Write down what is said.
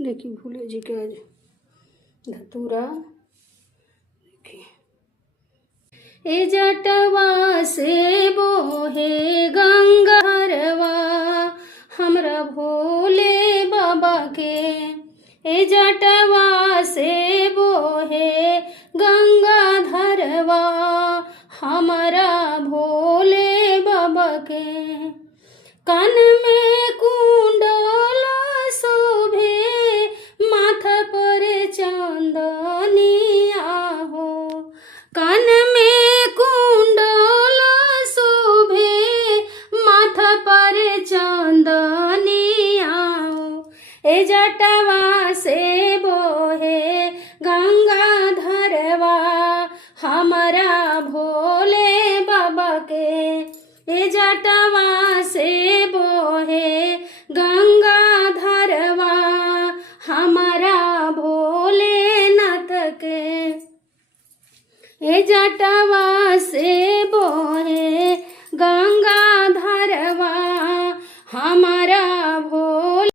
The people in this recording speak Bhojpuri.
देखिए भोले जी का धतूरा देखिए। ए जटवा से बोहे गंगारवा हमरा भोले बाबा के। ए जटवा से बोहे गंगाधरवा हमरा भोले बाबा के। कान में कुंडल शोभे माथा पर चांदनिया हो। कान में कुंडल शोभे माथा पर चांदनिया हो। ए जटवा से बोहे गंगाधरवा हमरा भोले बाबा के। ए जटवा से बोहे गंगाधरवा हमारा भोलेनाथ के। ए जटवा से बोहे गंगाधरवा